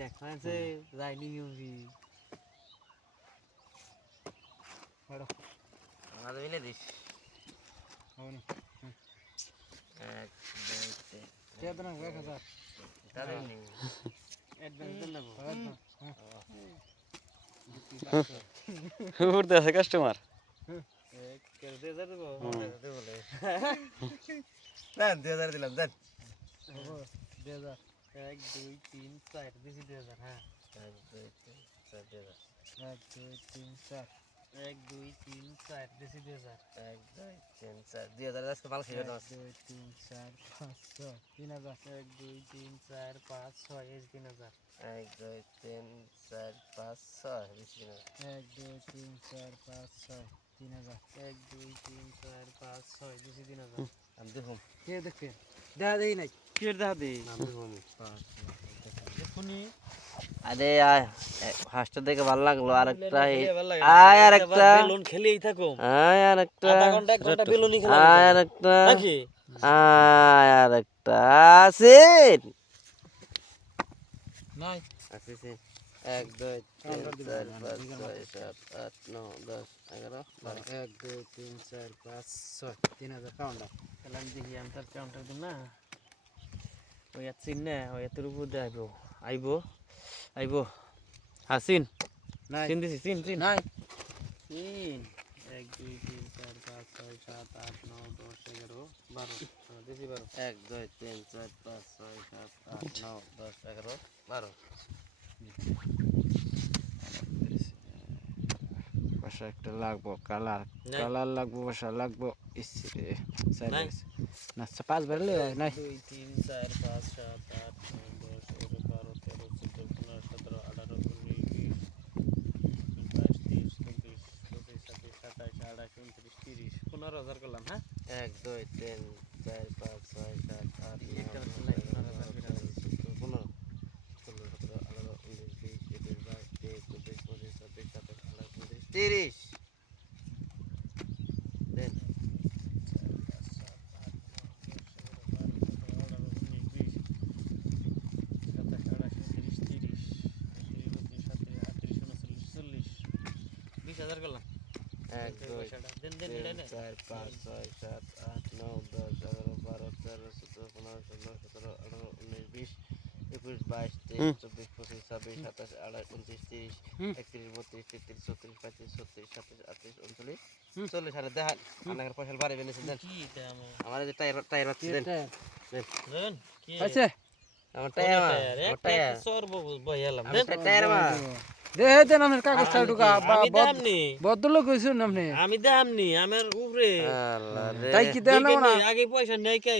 দেখ আছে যাইনি নিউজি বড় আমাদের মিলে দিস হওনি এক দুই তিন কে দেন 1000 তাদের নেই অ্যাডভান্স দেন না উঠতে আছে কাস্টমার এক করে দে দেব বলে না 2000 দিলাম দেন 2000 1 2 3 4 দিছি 2000 হ্যাঁ 1 2 3 4 2000 1 2 3 4 1 2 3 4 দিছি 2000 1 2 3 4 2000 আজকে মাল খেয়ে না 2 3 4 5 6 3000 1 2 3 4 5 6 এই 3000 1 2 3 4 5 6 বেশি না 1 2 3 4 5 6 3000 1 2 3 4 5 6 দিছি 3000 আমি দেখুন কে দেখে দেখা দেই নাই কে দেখা দেই আমি দেখুন দেখুনি আরে ফার্স্ট দেখে ভালো লাগলো আরেকটা আয় আরেকটা বেলুন খেলেই থাকো আরেকটা আধা ঘন্টা 1 ঘন্টা বেলুনই খেলা আরেকটা নাকি আরেকটা আসেন নাই আসেন 1 2 3 4 5 6 7 8 9 10 11 12 1 2 3 4 5 6 3000 কাউন্টার তাহলে আমি দেখি আমি তার কাউন্টার দিন না ওই আছিন না ওই এত উপর দিয়ে আইবো হাসিন নাই চিন দিছি চিন নাই চিন 1 2 3 4 5 6 7 8 9 10 11 12 দিছি 12 1 2 3 4 5 6 7 8 9 10 11 12 বাসা একটা লাগবো কালার লাগবো বাসা লাগবো ইসরে সাইলেন্স না 5 বারলে নাই 2 3 4 5 7 8 9 10 11 12 13 14 15 17 18 19 20 15000 করলাম হ্যাঁ 1 2 3 4 5 6 7 8 একটা 9 লাই 10 15000 15 16 17 18 19 20 21 22 23 24 25 26 27 28 29 30 দেন করলাম 1 2 3 4 5 6 7 8 9 10 11 12 13 14 15 16 17 18 19 20 21 22 23 24 25 26 27 28 29 30 31 32 33 34 35 36 37 38 39 40 সারে দেখা আপনার পয়সা বাড়ি বেনেছেন দেন আমার এই যে টায়ার আছে দেন দেন কি আছে আমার টায়ার এক সরব বইয়ালাম দেন টায়ার মা দে দেন আমার কাগজটা ঢুকা আমি দামনি ভদ্রলোক হইছুন আপনি আমি দামনি আমার উপরে আল্লাহ রে তাই কি দেন না আগে পয়সা নেই কে